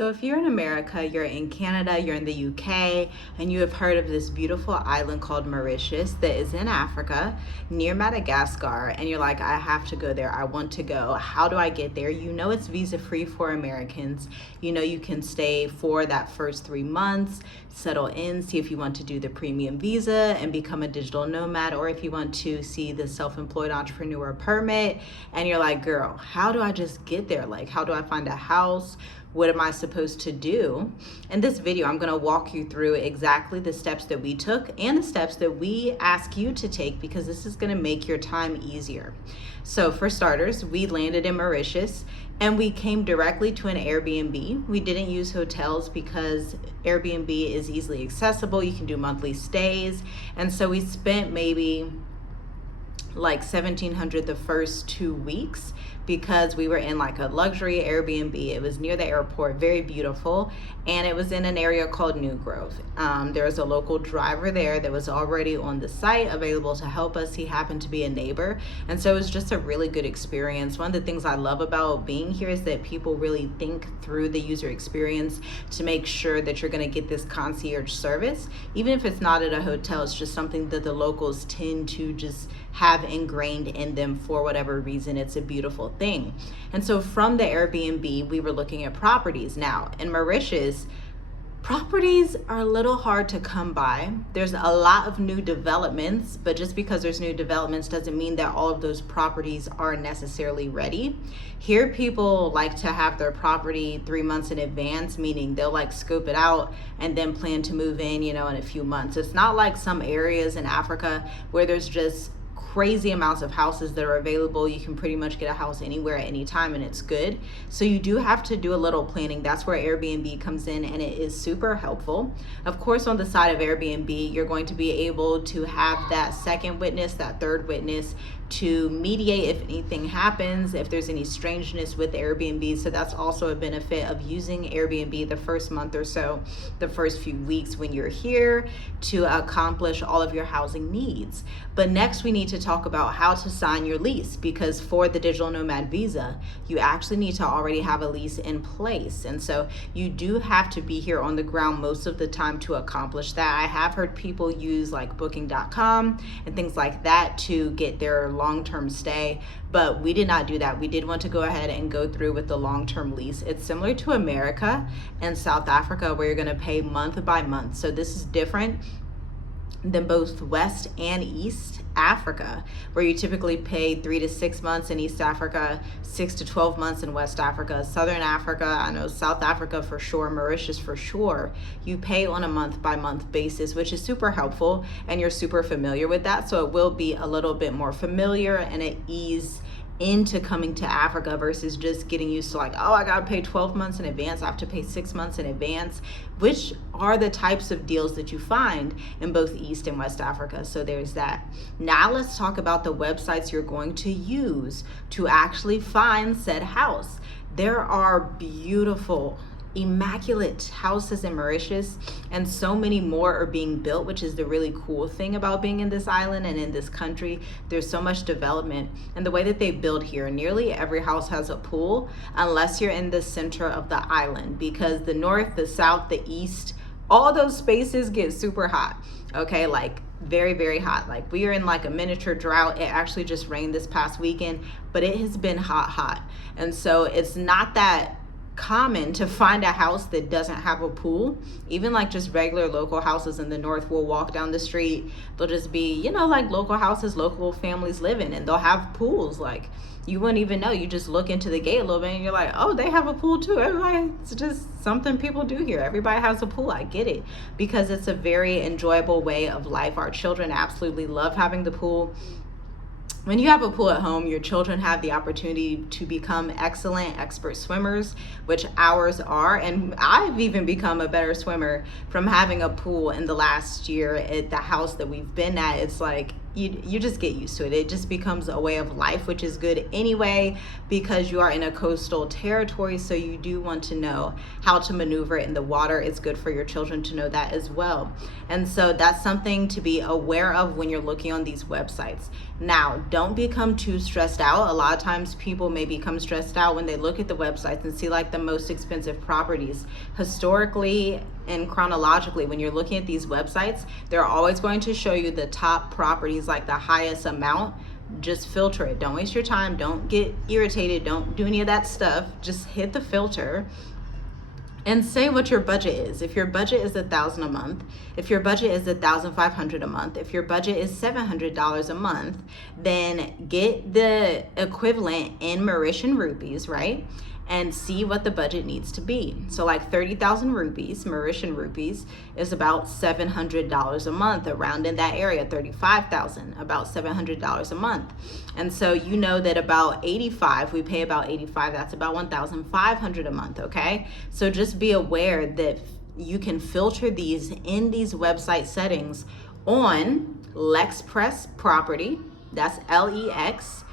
So if you're in America, you're in Canada, you're in the UK, and you have heard of this beautiful island called Mauritius that is in Africa near Madagascar, and you're like, I have to go there, I want to go. How do I get there? You know it's visa free for Americans. You know you can stay for that first 3 months, settle in, see if you want to do the premium visa and become a digital nomad, or if you want to see the self-employed entrepreneur permit, and you're like, girl, how do I just get there? Like, how do I find a house? What am I supposed to do? In this video, I'm gonna walk you through exactly the steps that we took and the steps that we ask you to take, because this is gonna make your time easier. So for starters, we landed in Mauritius and we came directly to an Airbnb. We didn't use hotels because Airbnb is easily accessible. You can do monthly stays. And so we spent maybe like $1,700 the first 2 weeks because we were in like a luxury Airbnb. It was near the airport, very beautiful, and it was in an area called New Grove. There was a local driver there that was already on the site available to help us. He happened to be a neighbor, and so it was just a really good experience. One of the things I love about being here is that people really think through the user experience to make sure that you're going to get this concierge service. Even if it's not at a hotel, it's just something that the locals tend to just have ingrained in them for whatever reason. It's a beautiful thing. And so from the Airbnb, we were looking at properties. Now in Mauritius, properties are a little hard to come by. There's a lot of new developments, but just because there's new developments doesn't mean that all of those properties are necessarily ready. Here, people like to have their property 3 months in advance, meaning they'll like scope it out and then plan to move in, in a few months. It's not like some areas in Africa where there's just crazy amounts of houses that are available. You can pretty much get a house anywhere at any time and it's good. So you do have to do a little planning. That's where Airbnb comes in, and it is super helpful. Of course, on the side of Airbnb, you're going to be able to have that second witness, that third witness, to mediate if anything happens, if there's any strangeness with Airbnb. So that's also a benefit of using Airbnb the first month or so, the first few weeks when you're here, to accomplish all of your housing needs. But next we need to talk about how to sign your lease, because for the digital nomad visa, you actually need to already have a lease in place. And so you do have to be here on the ground most of the time to accomplish that. I have heard people use like booking.com and things like that to get their long-term stay, but we did not do that. We did want to go ahead and go through with the long-term lease. It's similar to America and South Africa, where you're going to pay month by month. So this is different than both West and East Africa, where you typically pay 3 to 6 months in East Africa, 6 to 12 months in West Africa. Southern Africa, I know South Africa for sure, Mauritius for sure, you pay on a month by month basis, which is super helpful, and you're super familiar with that. So it will be a little bit more familiar and at ease into coming to Africa versus just getting used to like, oh, I gotta pay 12 months in advance, I have to pay 6 months in advance, which are the types of deals that you find in both East and West Africa. So there's that. Now let's talk about the websites you're going to use to actually find said house. There are beautiful, immaculate houses in Mauritius, and so many more are being built, which is the really cool thing about being in this island and in this country. There's so much development, and the way that they build here, nearly every house has a pool unless you're in the center of the island, because the north, the south, the east, all those spaces get super hot. Okay, like very, very hot. Like we are in like a miniature drought. It actually just rained this past weekend, but it has been hot. And so it's not that common to find a house that doesn't have a pool. Even like just regular local houses in the north, will walk down the street, they'll just be, like local houses, local families live in, and they'll have pools. Like you wouldn't even know. You just look into the gate a little bit and you're like, oh, they have a pool too. Everybody, it's just something people do here. Everybody has a pool. I get it, because it's a very enjoyable way of life. Our children absolutely love having the pool. When you have a pool at home, your children have the opportunity to become excellent expert swimmers, which ours are. And I've even become a better swimmer from having a pool in the last year at the house that we've been at. It's like you just get used to it. It just becomes a way of life, which is good anyway, because you are in a coastal territory. So you do want to know how to maneuver in the water. It's good for your children to know that as well. And so that's something to be aware of when you're looking on these websites. Now, don't become too stressed out. A lot of times people may become stressed out when they look at the websites and see like the most expensive properties. Historically and chronologically, when you're looking at these websites, they're always going to show you the top properties, like the highest amount. Just filter it. Don't waste your time. Don't get irritated. Don't do any of that stuff. Just hit the filter and say what your budget is. If your budget is $1,000 a month, if your budget is $1,500 a month, if your budget is $700 a month, then get the equivalent in Mauritian rupees, right? And see what the budget needs to be. So like 30,000 rupees, Mauritian rupees, is about $700 a month, around in that area. 35,000, about $700 a month. And so you know that about 85, we pay about 85, that's about 1,500 a month, okay? So just be aware that you can filter these in these website settings on Lexpress Property. That's Lexpress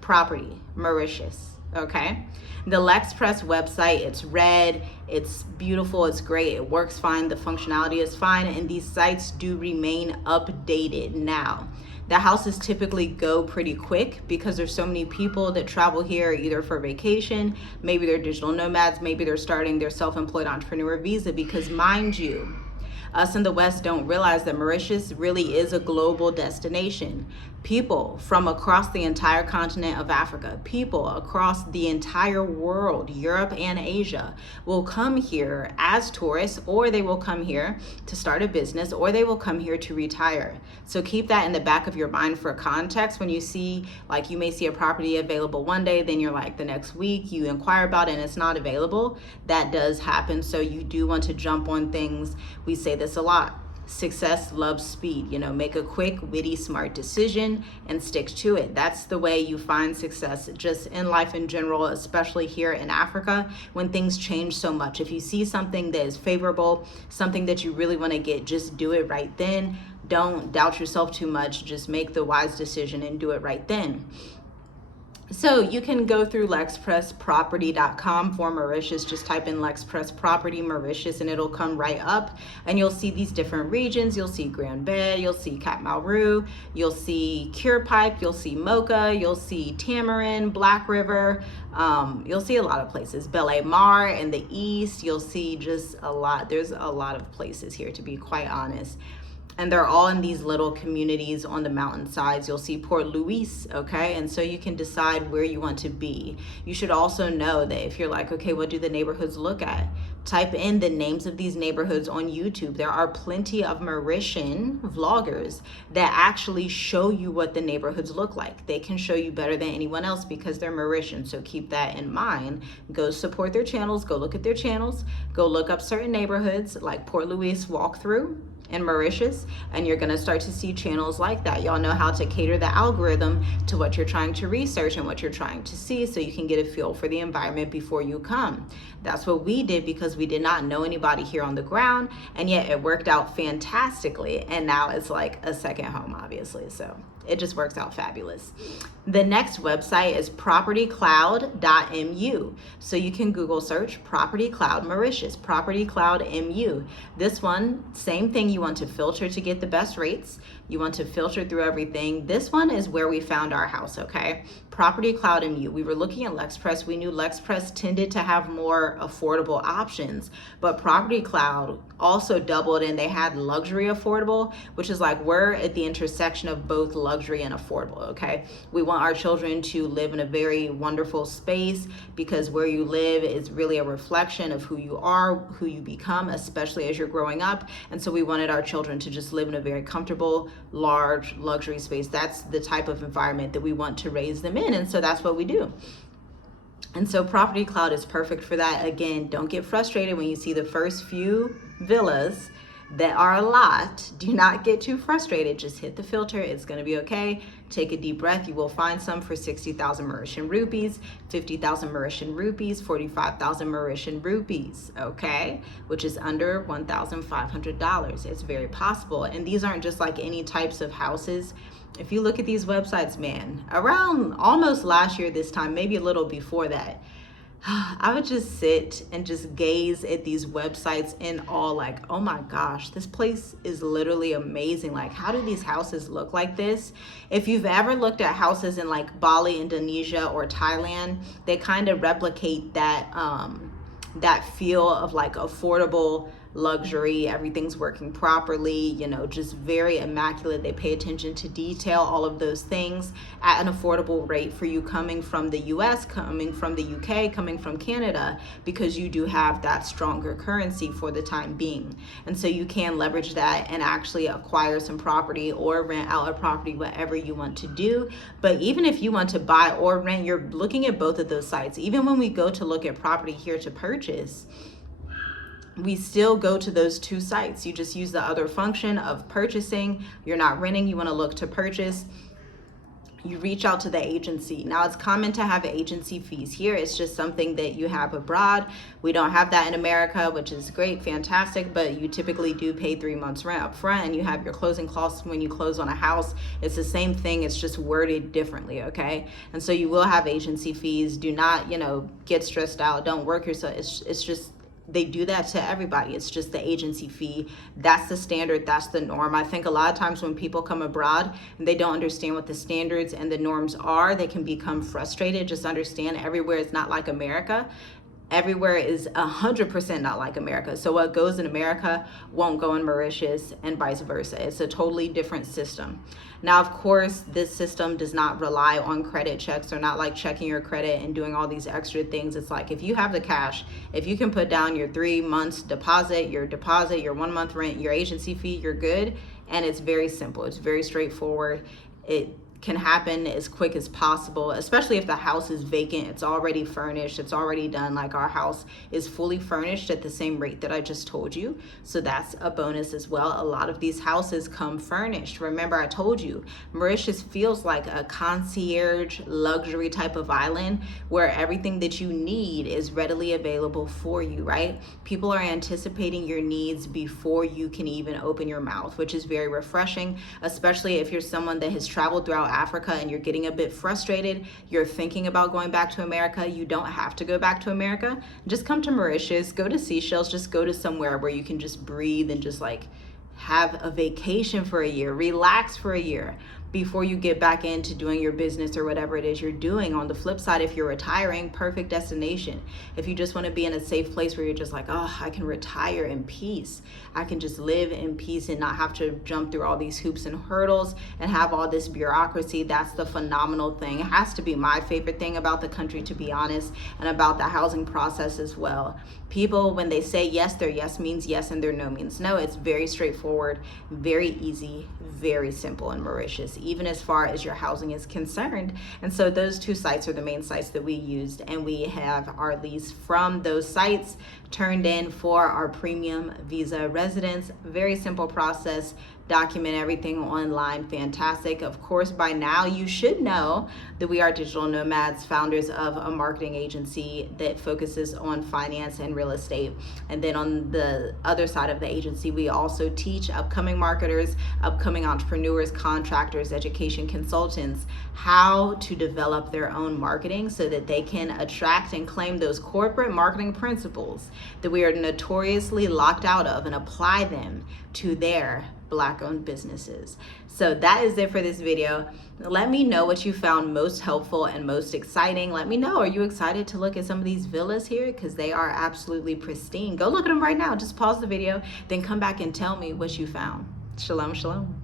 Property, Mauritius. Okay, the Lexpress website, it's red, it's beautiful, it's great, it works fine, the functionality is fine, and these sites do remain updated. Now, the houses typically go pretty quick because there's so many people that travel here either for vacation, maybe they're digital nomads, maybe they're starting their self-employed entrepreneur visa, because mind you, us in the West don't realize that Mauritius really is a global destination. People from across the entire continent of Africa, people across the entire world, Europe and Asia, will come here as tourists, or they will come here to start a business, or they will come here to retire. So keep that in the back of your mind for context. When you see, like, you may see a property available one day, then you're like the next week you inquire about it and it's not available. That does happen. So you do want to jump on things. We say this a lot. Success loves speed. Make a quick, witty, smart decision and stick to it. That's the way you find success just in life in general, especially here in Africa when things change so much. If you see something that is favorable, something that you really want to get, just do it right then. Don't doubt yourself too much. Just make the wise decision and do it right then. So you can go through lexpressproperty.com for Mauritius. Just type in Lexpress Property Mauritius and it'll come right up, and you'll see these different regions. You'll see Grand Bed, you'll see Cap Mauru, you'll see Curepipe, you'll see Mocha, you'll see Tamarin, Black River, you'll see a lot of places. Belle Mar in the east, you'll see just a lot. There's a lot of places here, to be quite honest. And they're all in these little communities on the mountainsides. You'll see Port Louis, okay? And so you can decide where you want to be. You should also know that if you're like, okay, what do the neighborhoods look at? Type in the names of these neighborhoods on YouTube. There are plenty of Mauritian vloggers that actually show you what the neighborhoods look like. They can show you better than anyone else because they're Mauritian. So keep that in mind. Go support their channels. Go look at their channels. Go look up certain neighborhoods like Port Louis walkthrough in Mauritius, and you're going to start to see channels like that. Y'all know how to cater the algorithm to what you're trying to research and what you're trying to see, so you can get a feel for the environment before you come. That's what we did because we did not know anybody here on the ground, and yet it worked out fantastically, and now it's like a second home, obviously. So it just works out fabulous. The next website is propertycloud.mu. So you can Google search Property Cloud Mauritius, Property Cloud MU. This one, same thing, you want to filter to get the best rates. You want to filter through everything. This one is where we found our house, okay? Property Cloud MU. We were looking at Lexpress. We knew Lexpress tended to have more affordable options, but Property Cloud also doubled, and they had luxury affordable, which is like we're at the intersection of both luxury and affordable, okay? We want our children to live in a very wonderful space because where you live is really a reflection of who you are, who you become, especially as you're growing up. And so we wanted our children to just live in a very comfortable, large luxury space. That's the type of environment that we want to raise them in. And so that's what we do. And so Property Cloud is perfect for that. Again, don't get frustrated when you see the first few villas that are a lot, do not get too frustrated. Just hit the filter. It's going to be okay. Take a deep breath. You will find some for 60,000 Mauritian rupees, 50,000 Mauritian rupees, 45,000 Mauritian rupees, okay? Which is under $1,500. It's very possible. And these aren't just like any types of houses. If you look at these websites, man, around almost last year this time, maybe a little before that, I would just sit and just gaze at these websites in awe, like, oh my gosh, this place is literally amazing. Like, how do these houses look like this? If you've ever looked at houses in like Bali, Indonesia, or Thailand, they kind of replicate that that feel of like affordable luxury. Everything's working properly, you know, just very immaculate. They pay attention to detail, all of those things at an affordable rate for you coming from the US, coming from the UK, coming from Canada, because you do have that stronger currency for the time being. And so you can leverage that and actually acquire some property or rent out a property, whatever you want to do. But even if you want to buy or rent, you're looking at both of those sites. Even when we go to look at property here to purchase, we still go to those two sites. You just use the other function of purchasing. You're not renting, you want to look to purchase. You reach out to the agency. Now, it's common to have agency fees here. It's just something that you have abroad. We don't have that in America, which is great, fantastic, but you typically do pay 3 months rent up front, and you have your closing costs when you close on a house. It's the same thing, it's just worded differently, okay? And so you will have agency fees. Do not, you know, get stressed out. Don't work yourself. It's just, they do that to everybody. It's just the agency fee. That's the standard. That's the norm. I think a lot of times when people come abroad and they don't understand what the standards and the norms are, they can become frustrated. Just understand everywhere is not like America. Everywhere is 100% not like America. So what goes in America won't go in Mauritius, and vice versa. It's a totally different system. Now, of course, this system does not rely on credit checks. They're not like checking your credit and doing all these extra things. It's like, if you have the cash, if you can put down your 3 months deposit, your 1 month rent, your agency fee, you're good. And it's very simple. It's very straightforward. It can happen as quick as possible, especially if the house is vacant. It's already furnished, it's already done. Like, our house is fully furnished at the same rate that I just told you, so that's a bonus as well. A lot of these houses come furnished. Remember, I told you Mauritius feels like a concierge luxury type of island where everything that you need is readily available for you, right? People are anticipating your needs before you can even open your mouth, which is very refreshing, especially if you're someone that has traveled throughout Africa and you're getting a bit frustrated, you're thinking about going back to America. You don't have to go back to America. Just come to Mauritius, go to Seychelles, just go to somewhere where you can just breathe and just like have a vacation for a year, relax for a year before you get back into doing your business or whatever it is you're doing. On the flip side, if you're retiring, perfect destination. If you just want to be in a safe place where you're just like, oh, I can retire in peace. I can just live in peace and not have to jump through all these hoops and hurdles and have all this bureaucracy. That's the phenomenal thing. It has to be my favorite thing about the country, to be honest, and about the housing process as well. People, when they say yes, their yes means yes and their no means no. It's very straightforward, very easy, very simple in Mauritius, even as far as your housing is concerned. And so those two sites are the main sites that we used, and we have our lease from those sites turned in for our premium visa residents. Very simple process. Document everything online. Fantastic. Of course, by now you should know that we are digital nomads, founders of a marketing agency that focuses on finance and real estate. And then on the other side of the agency, we also teach upcoming marketers, upcoming entrepreneurs, contractors, education consultants how to develop their own marketing so that they can attract and claim those corporate marketing principles that we are notoriously locked out of and apply them to their Black-owned businesses. So that is it for this video. Let me know what you found most helpful and most exciting. Let me know, are you excited to look at some of these villas here? Because they are absolutely pristine. Go look at them right now. Just pause the video, then come back and tell me what you found. Shalom, shalom.